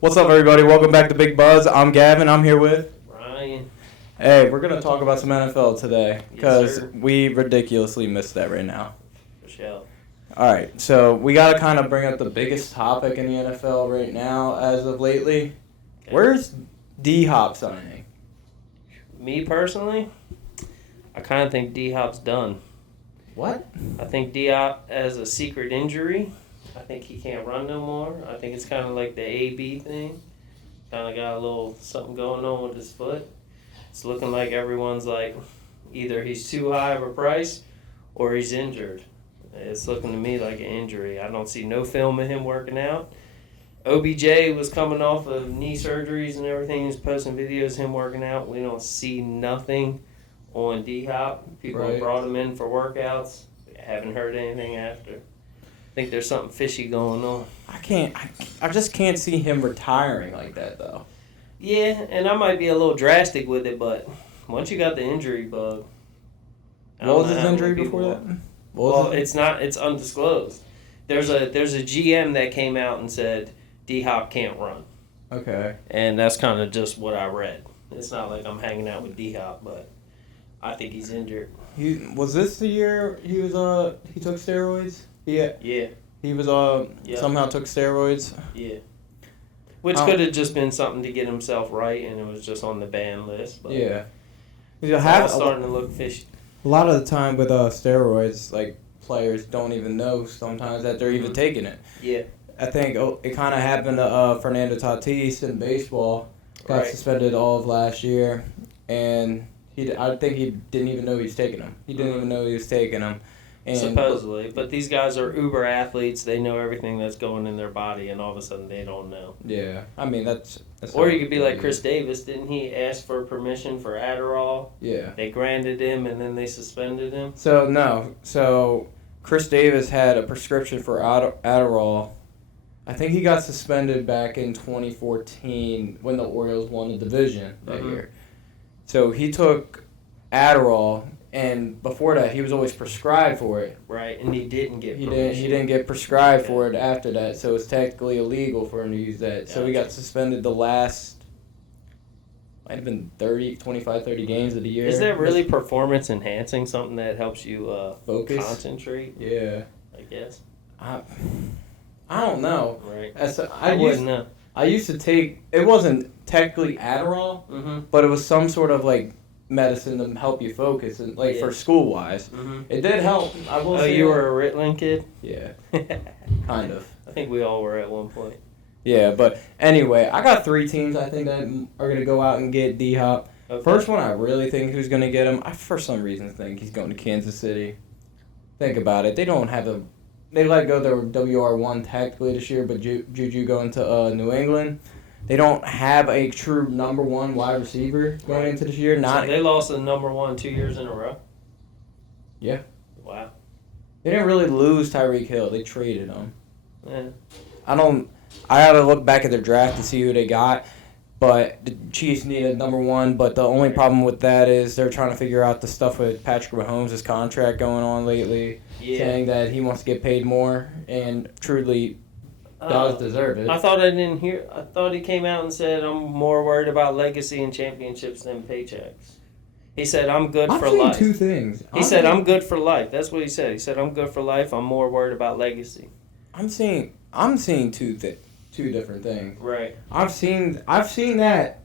What's up, everybody? Welcome back to Big Buzz. I'm Gavin. I'm here with Ryan. Hey, we're going to talk about some NFL today because Yes, we ridiculously missed that right now. For sure. All right, so we got to kind of bring up the biggest topic in the NFL right now as of lately. Okay. Where's D-Hop signing? Me personally, I kind of think D-Hop's done. What? I think D-Hop has a secret injury. I think he can't run no more. I think it's kind of like the AB thing. Kind of got a little something going on with his foot. It's looking like everyone's like, either he's too high of a price or he's injured. It's looking to me like an injury. I don't see no film of him working out. OBJ was coming off of knee surgeries and everything. He's posting videos of him working out. We don't see nothing on D-Hop. People Right. have brought him in for workouts. Haven't heard anything after. I think there's something fishy going on. I just can't see him retiring like that, though. Yeah, and I might be a little drastic with it, but once you got the injury bug. What was his injury before that? Well, it's undisclosed. There's a GM that came out and said D-Hop can't run. Okay. And that's kind of just what I read. It's not like I'm hanging out with D-Hop, but I think he's injured. Was this the year he took steroids? Yeah. Yeah. He was Yeah. somehow took steroids. Yeah. Which could have just been something to get himself right, and it was just on the ban list. But Yeah. it's starting to look fishy. A lot of the time with steroids, like, players don't even know sometimes that they're even taking it. Yeah. I think it kind of happened to Fernando Tatis in baseball. Got Right. suspended all of last year, and I think he didn't even know he was taking them. He didn't even know he was taking them. And Supposedly. But these guys are uber athletes. They know everything that's going in their body, and all of a sudden they don't know. Yeah. I mean, that's Or you could be like Chris Davis. Didn't he ask for permission for Adderall? Yeah. They granted him, and then they suspended him? So Chris Davis had a prescription for Adderall. I think he got suspended back in 2014 when the Orioles won the division that year. So he took Adderall, and before that, he was always prescribed for it. Right, and he didn't get He permission. didn't get prescribed for it after that, so it's technically illegal for him to use that. So he got suspended the last, might have been 30 games of the year. Is that really performance enhancing? Something that helps you Focus? concentrate? Yeah. I guess. I don't know. Right. I wouldn't know. I used to take, it wasn't technically Adderall, but it was some sort of like medicine to help you focus and like for school wise. It did help. I will say. You were a Ritalin kid? Yeah. Kind of. I think we all were at one point. Yeah, but anyway, I got 3 teams I think that are going to go out and get D-Hop. Okay. First one I really think who's going to get him, I for some reason think he's going to Kansas City. Think about it. They don't have they let go their WR1 tactically this year, but Juju going to New England. They don't have a true number 1 wide receiver going into this year. So they lost the number 1 2 years in a row? Yeah. Wow. They didn't really lose Tyreek Hill. They traded him. Yeah. I got to look back at their draft to see who they got. But the Chiefs needed number 1. But the only problem with that is they're trying to figure out the stuff with Patrick Mahomes' contract going on lately. Yeah. Saying that he wants to get paid more and truly does deserve it. I thought he came out and said, I'm more worried about legacy and championships than paychecks. He said, I'm good for life. I've seen 2 things. He said, I'm good for life. That's what he said. He said, I'm good for life. I'm more worried about legacy. I'm seeing 2 different things. Right. I've seen that,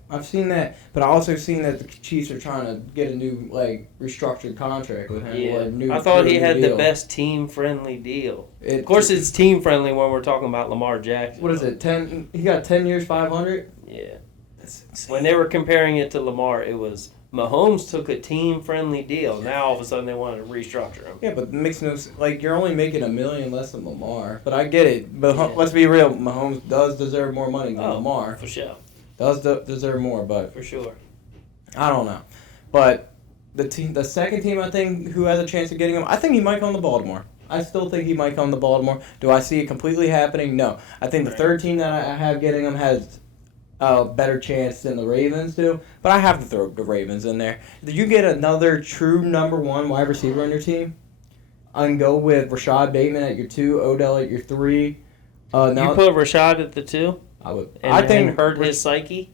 but I also seen that the Chiefs are trying to get a new restructured contract with him. Yeah. Or a new, I thought he had deal. the best team-friendly deal. Of course, it's team-friendly when we're talking about Lamar Jackson. What is it? 10? He got 10 years, 500. Yeah. That's insane. When they were comparing it to Lamar, it was Mahomes took a team-friendly deal. Now all of a sudden they wanted to restructure him. Yeah, but it makes no sense. You're only making $1 million less than Lamar. But I get it. But let's be real. Mahomes does deserve more money than Lamar. For sure. Does deserve more, but For sure. I don't know. But the second team I think who has a chance of getting him, I think he might come to Baltimore. I still think he might come to Baltimore. Do I see it completely happening? No. I think the third team that I have getting him has a better chance than the Ravens do, but I have to throw the Ravens in there. If you get another true number 1 wide receiver on your team, and go with Rashad Bateman at your 2, Odell at your 3. You put Rashad at the 2? I would. And, I think and hurt his psyche.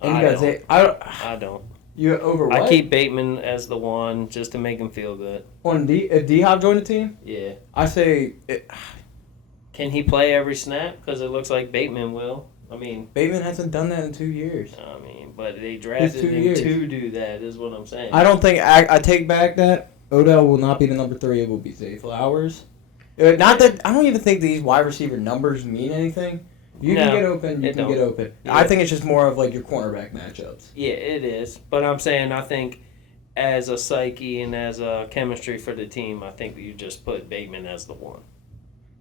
And I you guys, don't. I don't. You over what? I keep Bateman as the one just to make him feel good. If D-Hop joined the team, Yeah. I say. Can he play every snap? Because it looks like Bateman will. I mean, Bateman hasn't done that in 2 years. I mean, but they drafted him to do that. Is what I'm saying. I don't think I take back that Odell will not be the number 3. It will be Zay Flowers. Not that I don't even think these wide receiver numbers mean anything. You can get open. You can get open. Yeah. I think it's just more of like your cornerback matchups. Yeah, it is. But I'm saying I think as a psyche and as a chemistry for the team, I think you just put Bateman as the one.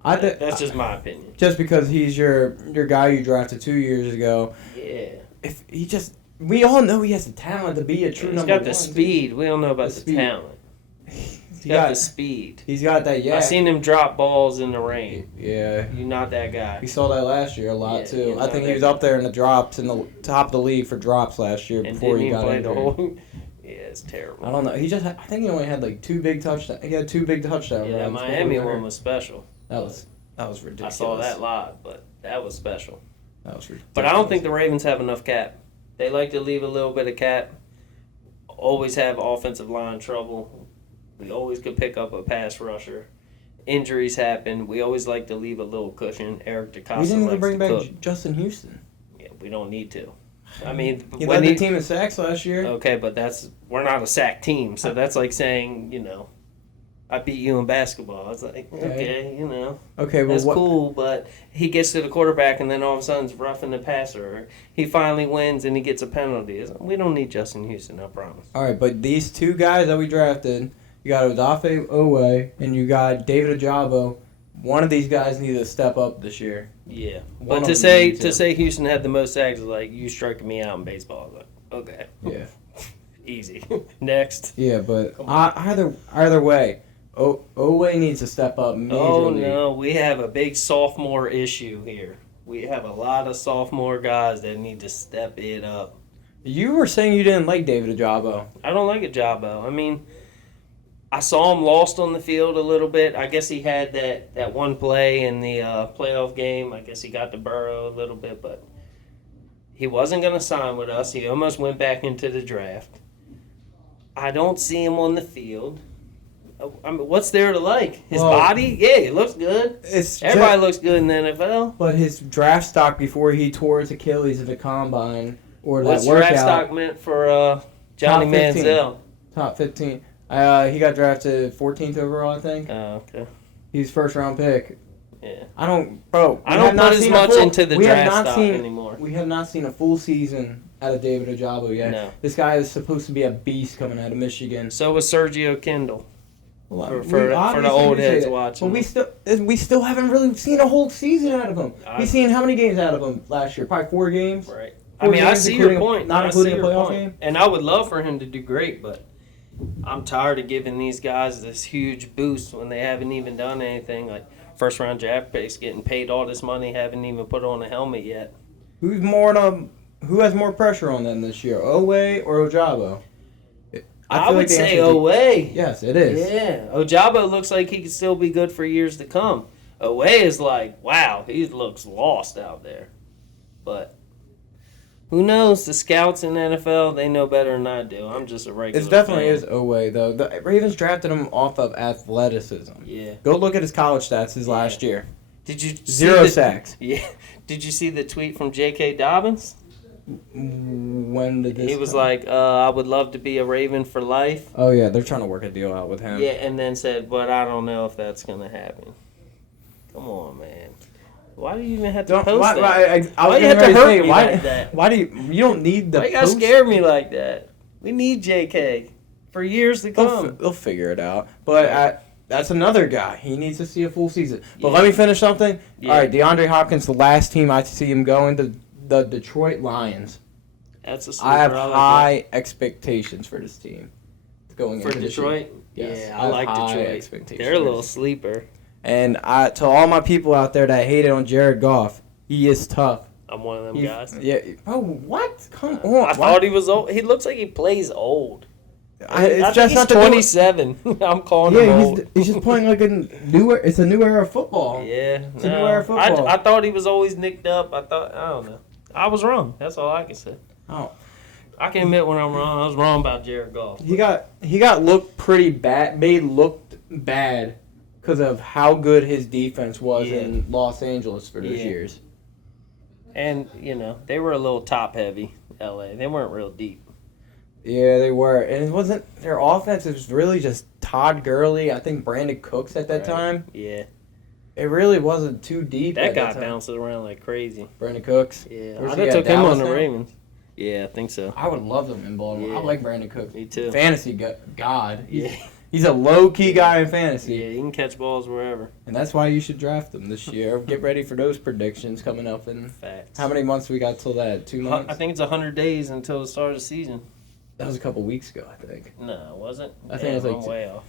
That's just my opinion. Just because he's your guy you drafted 2 years ago. Yeah. If he just, we all know he has the talent to be a true number 1. He's got the speed. We don't know about the talent. He's got the speed. He's got that. Yeah. I seen him drop balls in the rain. Yeah. You're not that guy. We saw that last year a lot too. I think he was up there in the drops in the top of the league for drops last year before he got injured. Yeah, it's terrible. I don't know. I think he only had like 2 big touchdowns. He had 2 big touchdowns. Yeah, that Miami one was special. That was ridiculous. I saw that live, but that was special. That was ridiculous. But I don't think the Ravens have enough cap. They like to leave a little bit of cap. Always have offensive line trouble. We always could pick up a pass rusher. Injuries happen. We always like to leave a little cushion. Eric DeCosta we didn't even bring back cook. Justin Houston. Yeah, we don't need to. I mean, he led the team in sacks last year. Okay, but we're not a sack team, so that's like saying, I beat you in basketball. It's like, okay, Okay, well, that's cool, but he gets to the quarterback and then all of a sudden it's roughing the passer. He finally wins and he gets a penalty. We don't need Justin Houston, I promise. All right, but these 2 guys that we drafted, you got Odafe Owe and you got David Ojabo. One of these guys needs to step up this year. Yeah, but to say Houston had the most sacks is like you striking me out in baseball. Like, okay, yeah, easy. Next. Yeah, but either way. Owe needs to step up majorly. Oh, no. We have a big sophomore issue here. We have a lot of sophomore guys that need to step it up. You were saying you didn't like David Ojabo. I don't like Ojabo. I mean, I saw him lost on the field a little bit. I guess he had that one play in the playoff game. I guess he got to Burrow a little bit, but he wasn't going to sign with us. He almost went back into the draft. I don't see him on the field. I mean, what's there to like? His body? Yeah, he looks good. Everybody looks good in the NFL. But his draft stock before he tore his Achilles at the combine or what's that workout. What's draft stock meant for Johnny Manziel? Top 15. He got drafted 14th overall, I think. Oh, okay. He's first-round pick. Yeah. I don't put as much into the draft stock anymore. We have not seen a full season out of David Ojabo yet. No. This guy is supposed to be a beast coming out of Michigan. So was Sergio Kindle. Well, for the old heads watching. But we still haven't really seen a whole season out of him. We've seen how many games out of him last year? Probably 4 games. Right. I see your point. Not including a playoff game. And I would love for him to do great, but I'm tired of giving these guys this huge boost when they haven't even done anything. Like first-round draft picks getting paid all this money, haven't even put on a helmet yet. Who has more pressure on them this year, Owe or Ojabo? I would say Owe. Yes, it is. Yeah. Ojabo looks like he could still be good for years to come. Owe is like, wow, he looks lost out there. But who knows? The scouts in the NFL, they know better than I do. I'm just a regular It definitely fan. is Owe, though. The Ravens drafted him off of athleticism. Yeah. Go look at his college stats last year. Did you Zero sacks. Yeah. Did you see the tweet from J.K. Dobbins? When did this He was like, I would love to be a Raven for life. Oh, yeah, they're trying to work a deal out with him. Yeah, and then said, but I don't know if that's going to happen. Come on, man. Why do you even have to post that? Why do you have to hurt me like that? Why do you don't need the Why you got to scare me like that? We need JK for years to come. They'll figure it out. But that's another guy. He needs to see a full season. But let me finish something. Yeah. All right, DeAndre Hopkins, the last team I see him going to the Detroit Lions. That's a sleeper. I have high expectations for this team. Going for Detroit? Yes, yeah, I like Detroit. They're a little sleeper. And to all my people out there that hated on Jared Goff, he is tough. I'm one of them guys. Yeah. Oh, what? Come on. I thought he was old. He looks like he plays old. It's just not 27. I'm calling him old. He's just playing like it's a new era of football. Yeah. It's a new era of football. I thought he was always nicked up. I don't know. I was wrong. That's all I can say. Oh. I can admit when I'm wrong. I was wrong about Jared Goff. He got looked pretty bad. Made looked bad because of how good his defense was in Los Angeles for those years. And, they were a little top-heavy, L.A. They weren't real deep. Yeah, they were. And it wasn't – their offense was really just Todd Gurley, I think Brandon Cooks at that time. Yeah. It really wasn't too deep. That guy bounces around like crazy. Brandon Cooks? Yeah. I took him on the Ravens. Yeah, I think so. I would love them in Baltimore. Yeah. I like Brandon Cooks. Me too. Fantasy god. Yeah. He's a low-key guy in fantasy. Yeah, he can catch balls wherever. And that's why you should draft him this year. Get ready for those predictions coming up in Facts. How many months we got till that? 2 months? I think it's 100 days until the start of the season. That was a couple weeks ago, I think. No, it wasn't. I think it was like I'm way off.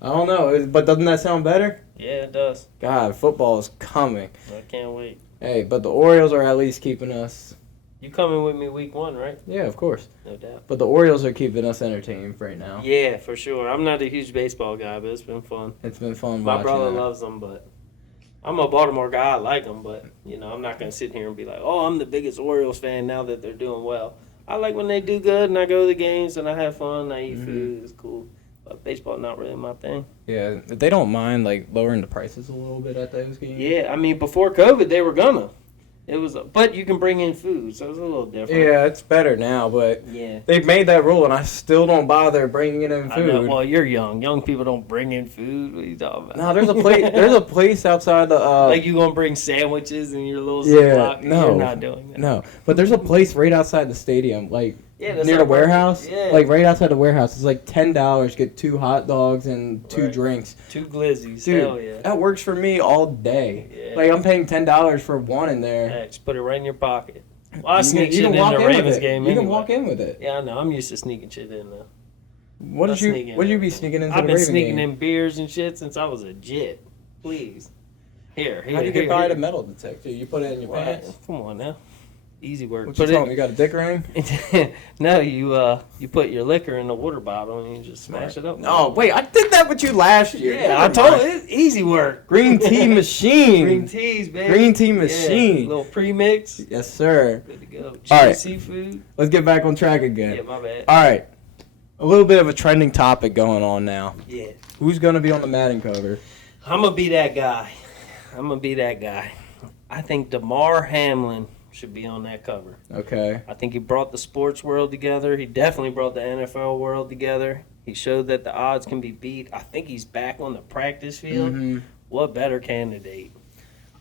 I don't know, but doesn't that sound better? Yeah, it does. God, football is coming. I can't wait. Hey, but the Orioles are at least keeping us. You coming with me week 1, right? Yeah, of course. No doubt. But the Orioles are keeping us entertained right now. Yeah, for sure. I'm not a huge baseball guy, but it's been fun. It's been fun My watching brother that. loves them, but I'm a Baltimore guy. I like them, but, I'm not going to sit here and be like, oh, I'm the biggest Orioles fan now that they're doing well. I like when they do good, and I go to the games, and I have fun, I eat food. It's cool. But baseball not really my thing. Yeah, they don't mind, lowering the prices a little bit at those games. Yeah, I mean, before COVID, they were gonna. But you can bring in food, so it's a little different. Yeah, it's better now, but they've made that rule, and I still don't bother bringing in food. I know, well, you're young. Young people don't bring in food. What are you talking about? No, there's a place outside the. Like you gonna bring sandwiches in your little Ziploc? No, you're not doing that. No, but there's a place right outside the stadium, near the warehouse. Yeah. Right outside the warehouse. It's like $10. Get 2 hot dogs and 2 drinks. 2 glizzies. Dude, Hell yeah. that works for me all day. Yeah. I'm paying $10 for one in there. Yeah, just put it right in your pocket. Well, I sneak you shit can in walk the in with Ravens it. game. You can anyway. walk in with it. Yeah, I know. I'm used to sneaking shit in though. What did you be sneaking into I've the been Raven sneaking game? in beers and shit since I was a jit. Please. Here. How do you get by the metal detector? You put it in your pants? Come on now. Easy work. What you talking? You got a dick ring? No, you put your liquor in a water bottle and you just smash it up. Oh, wait, I did that with you last year. Yeah, I told you, it's easy work. Green tea machine. Green teas, baby. Green tea machine. Yeah, little pre-mix. Yes, sir. Good to go. All right. Seafood. Let's get back on track again. Yeah, my bad. All right. A little bit of a trending topic going on now. Yeah. Who's going to be on the Madden cover? I'm going to be that guy. I think DeMar Hamlin should be on that cover. Okay. I think he brought the sports world together. He definitely brought the NFL world together. He showed that the odds can be beat. I think he's back on the practice field. Mm-hmm. What better candidate?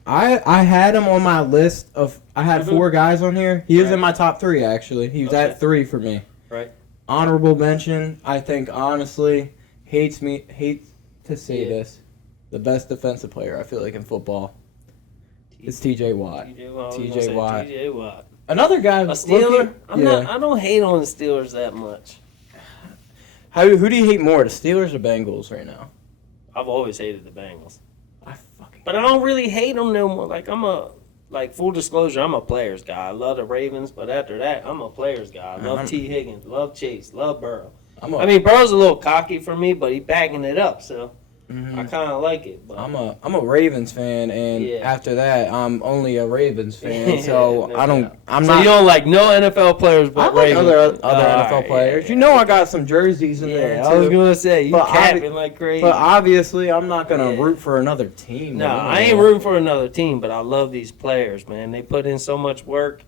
I had him on my list of. I had 4 guys on here. He was in my top 3 actually. He was at 3 for me. Right. Honorable mention. I think honestly, hate to say this, the best defensive player I feel like in football. It's T.J. Watt. T.J. Watt. Another guy. A Steeler? I don't hate on the Steelers that much. Who do you hate more, the Steelers or Bengals right now? I've always hated the Bengals. But I don't really hate them no more. Full disclosure, I'm a players guy. I love the Ravens, but after that, I'm a players guy. I love T. Higgins, love Chase, love Burrow. Burrow's a little cocky for me, but he's backing it up, so I kind of like it. But I'm a Ravens fan, and after that, I'm only a Ravens fan. So you don't like no NFL players, but I like Ravens. other NFL players. Yeah. I got some jerseys in there. I was gonna say you capping like crazy. But obviously, I'm not gonna root for another team. No, I ain't rooting for another team, but I love these players, man. They put in so much work.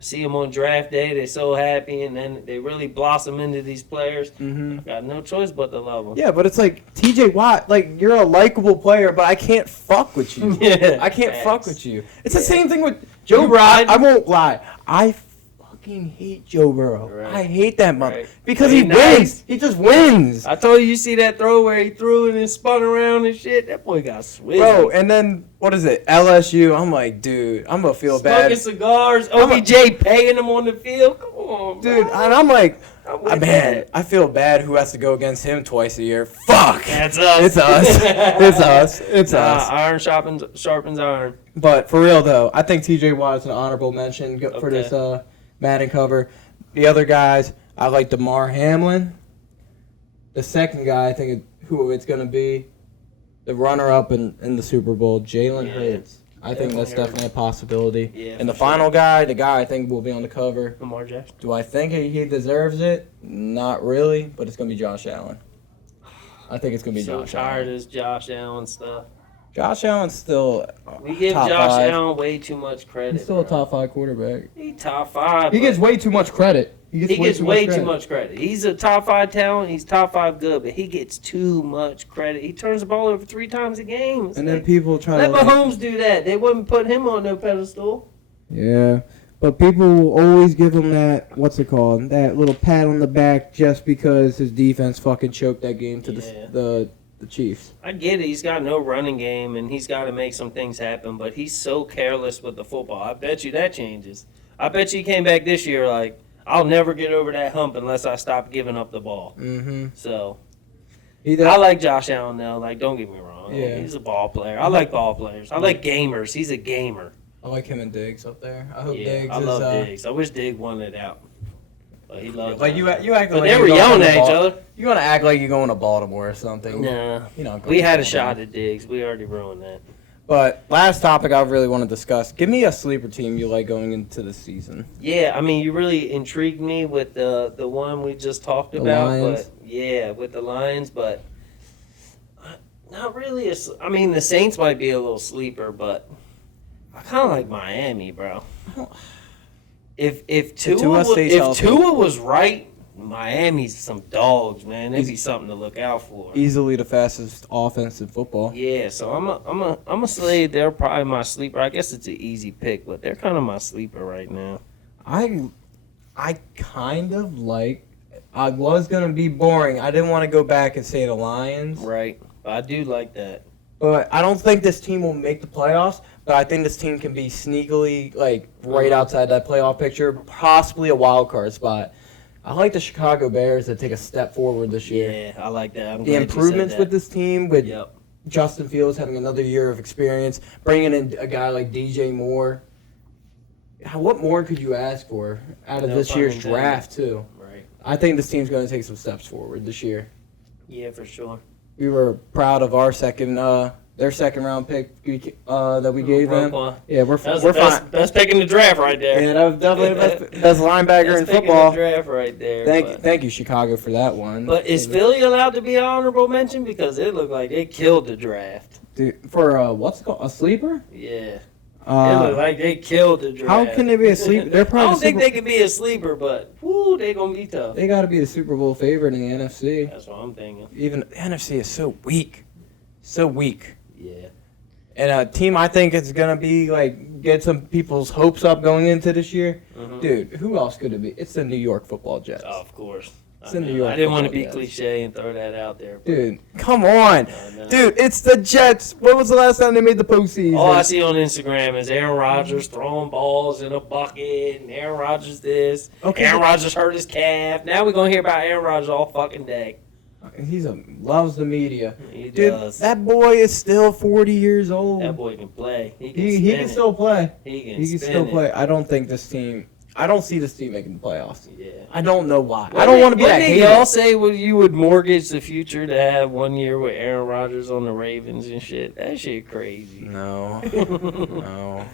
See them on draft day, they're so happy, and then they really blossom into these players. Mm-hmm. I got no choice but to love them. Yeah, but it's like T.J. Watt, you're a likable player, but I can't fuck with you. I can't fuck with you. It's the same thing with Joe Burrow. I won't lie. I fucking hate Joe Burrow. Right. I hate that mother because he wins. He just wins. I told you see that throw where he threw it and spun around and shit. That boy got switched. Bro, and then what is it? LSU. I'm like, dude, I'm gonna feel bad. Smoking cigars. OBJ paying him on the field. Come on, bro. Dude. And I'm like, man, I feel bad. Who has to go against him twice a year? Fuck. That's us. It's us. It's us. It's us. Iron sharpens iron. But for real though, I think T.J. Watt is an honorable mention for this Madden cover. The other guys, I like DeMar Hamlin. The second guy, I think who it's going to be, the runner-up in the Super Bowl, Jalen Hurts. I think that's definitely a possibility. Yeah, and the final guy, the guy I think will be on the cover. Lamar Jackson. Do I think he deserves it? Not really, but it's going to be Josh Allen. I think it's going to be Josh Allen. So tired of this Josh Allen stuff. Josh Allen's still We give top Josh 5. Allen way too much credit. He's still a top 5 quarterback. He's top 5. He gets way too much credit. He gets way too much credit. He's a top 5 talent. He's top 5 good, but he gets too much credit. He turns the ball over 3 times a game. And then people try let to Mahomes do that. They wouldn't put him on no pedestal. Yeah, but people will always give him that, what's it called, that little pat on the back just because his defense fucking choked that game to the Chiefs. I get it. He's got no running game, and he's got to make some things happen, but he's so careless with the football. I bet you that changes. I bet you he came back this year like, I'll never get over that hump unless I stop giving up the ball. Mm-hmm. So, I like Josh Allen, though. Like, don't get me wrong. Yeah. He's a ball player. I like ball players. I like gamers. He's a gamer. I like him and Diggs up there. I hope Diggs I love Diggs. I wish Diggs won it out. But he loves But you act like they were yelling at each other. You want to act like you're going to Baltimore or something. Nah. You we had a shot at Diggs. We already ruined that. But last topic I really want to discuss. Give me a sleeper team you like going into the season. Yeah, I mean, you really intrigued me with the one we just talked about. Lions. But yeah, with the Lions, but not really. I mean, the Saints might be a little sleeper, but I kind of like Miami, bro. If Tua was right, Miami's some dogs, man. They'd be something to look out for. Easily the fastest offense in football. Yeah, so I'm a say they're probably my sleeper. I guess it's an easy pick, but they're kind of my sleeper right now. I kind of like. I was gonna be boring. I didn't want to go back and say the Lions. Right, but I do like that. But I don't think this team will make the playoffs. But I think this team can be sneakily right outside that playoff picture, possibly a wild card spot. I like the Chicago Bears to take a step forward this year. Yeah, I like that. The improvements with this team, with Justin Fields having another year of experience, bringing in a guy like DJ Moore. What more could you ask for out of this year's draft, too? Right. I think this team's going to take some steps forward this year. Yeah, for sure. We were proud of our their second round pick that we gave them. Yeah, we're fine. Best pick in the draft right there. Yeah, that was definitely the best linebacker in football. In the draft right there. Thank you, Chicago, for that one. But is Philly allowed to be an honorable mention because it looked like they killed the draft? Dude, for what's it called, a sleeper? Yeah. It looked like they killed the draft. How can they be a sleeper? They're probably I don't think they can be a sleeper, but whoo, they're gonna be tough. They got to be the Super Bowl favorite in the NFC. That's what I'm thinking. Even the NFC is so weak, so weak. Yeah. And a team I think is going to be, get some people's hopes up going into this year. Mm-hmm. Dude, who else could it be? It's the New York Football Jets. Oh, of course. It's the New York I didn't want to be Jets. cliche and throw that out there. Dude, come on. Dude, it's the Jets. When was the last time they made the postseason? All I see on Instagram is Aaron Rodgers throwing balls in a bucket, and Aaron Rodgers this. Okay. Aaron Rodgers hurt his calf. Now we're going to hear about Aaron Rodgers all fucking day. He loves the media. He does. That boy is still 40 years old. That boy can play. He can still play. He can still play. I don't see this team making the playoffs. Yeah. I don't know why. I don't want to be that hater. Y'all say you would mortgage the future to have 1 year with Aaron Rodgers on the Ravens and shit? That shit crazy. No. No.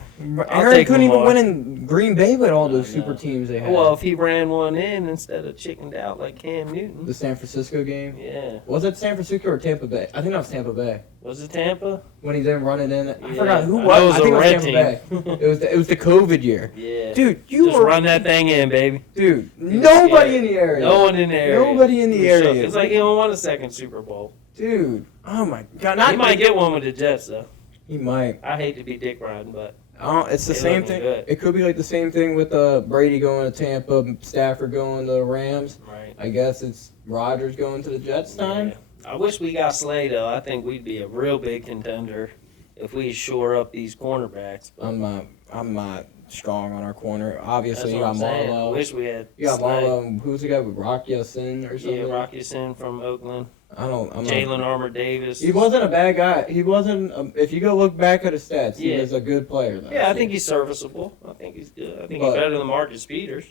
Aaron couldn't even win in Green Bay with all those super teams they had. Well, if he ran one in instead of chickened out like Cam Newton. The San Francisco game? Yeah. Was it San Francisco or Tampa Bay? I think that was Tampa Bay. Was it Tampa? When he didn't run it in. I forgot who was. I think it was Tampa Bay. It was the COVID year. Yeah. Dude, Just run that thing in, baby. Dude, nobody in the area. No one in the area. Nobody in the area. It's like he don't want a second Super Bowl. Dude, oh my God. He might get one with the Jets, though. He might. I hate to be dick riding, but. It's the same thing. Good. It could be like the same thing with Brady going to Tampa, Stafford going to the Rams. Right. I guess it's Rodgers going to the Jets time. Yeah. I wish we got Slay, though. I think we'd be a real big contender if we shore up these cornerbacks. But I'm not strong on our corner. Obviously, you got Marlowe. I wish we had. You got Marlowe. Who's the guy with Rocky Ya-Sin or something? Yeah, Rocky Ya-Sin from Oakland. Jalen Armour Davis. He wasn't a bad guy. He wasn't. If you go look back at his stats, he was a good player. Though. Yeah, I think he's serviceable. I think he's good. I think he's better than Marcus Peters.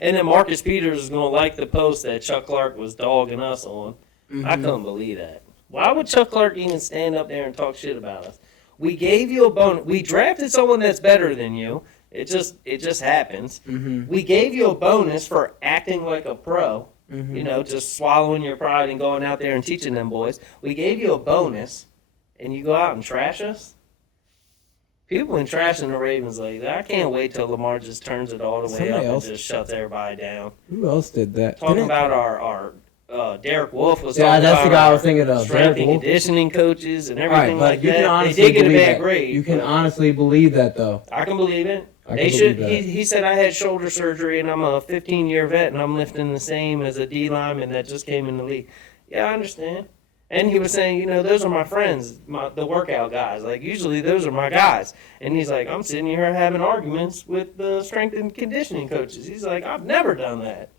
And then Marcus Peters is going to like the post that Chuck Clark was dogging us on I couldn't believe that. Why would Chuck Clark even stand up there and talk shit about us? We gave you a bonus. We drafted someone that's better than you. It just happens. We gave you a bonus for acting like a pro. You know, just swallowing your pride and going out there and teaching them boys. We gave you a bonus, and you go out and trash us? People been trashing the Ravens lately. I can't wait till Lamar just turns it all the way up and just shuts everybody down. Who else did that? Talking about our Derek Wolf was talking that's about the guy I was thinking of. Strength and conditioning coaches and everything like that. They They did get a bad grade. You can honestly believe that, though. I can believe it. They should. He said I had shoulder surgery and I'm a 15-year vet and I'm lifting the same as a D lineman that just came in the league. Yeah, I understand. And he was saying, you know, those are my friends, the workout guys. Like, usually those are my guys. And he's like, I'm sitting here having arguments with the strength and conditioning coaches. He's like, I've never done that.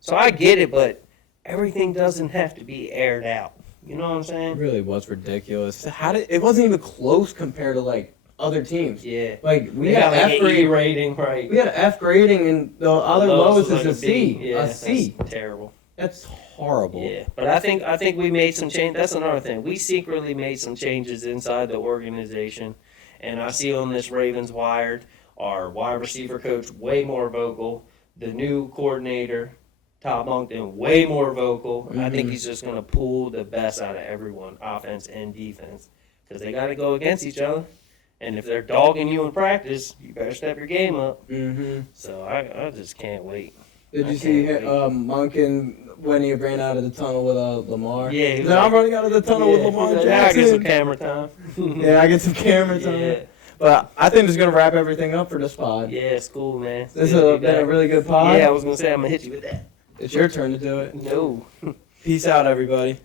So I get it, but everything doesn't have to be aired out. You know what I'm saying? It really was ridiculous. It wasn't even close compared to, like, other teams. Yeah. Like, we had like F grading. rating, right? We had an F grading, and the other lowest is a C. Yeah, a C. That's terrible. That's horrible. Yeah, but I think we made some change. That's another thing. We secretly made some changes inside the organization, and I see on this Ravens Wired, our wide receiver coach way more vocal. The new coordinator, Todd Monken, way more vocal. I think he's just going to pull the best out of everyone, offense and defense, because they got to go against each other. And if they're dogging you in practice, you better step your game up. So I just can't wait. Did you see Monken when he ran out of the tunnel with Lamar? Yeah. He said, I'm running out of the tunnel with Lamar Jackson. I get some camera time. Yeah, I get some camera time. Yeah. But I think it's going to wrap everything up for this pod. Yeah, it's cool, man. This has been a really good pod. Yeah, I was going to say I'm going to hit you with that. It's your turn to do it. No. Peace out, everybody.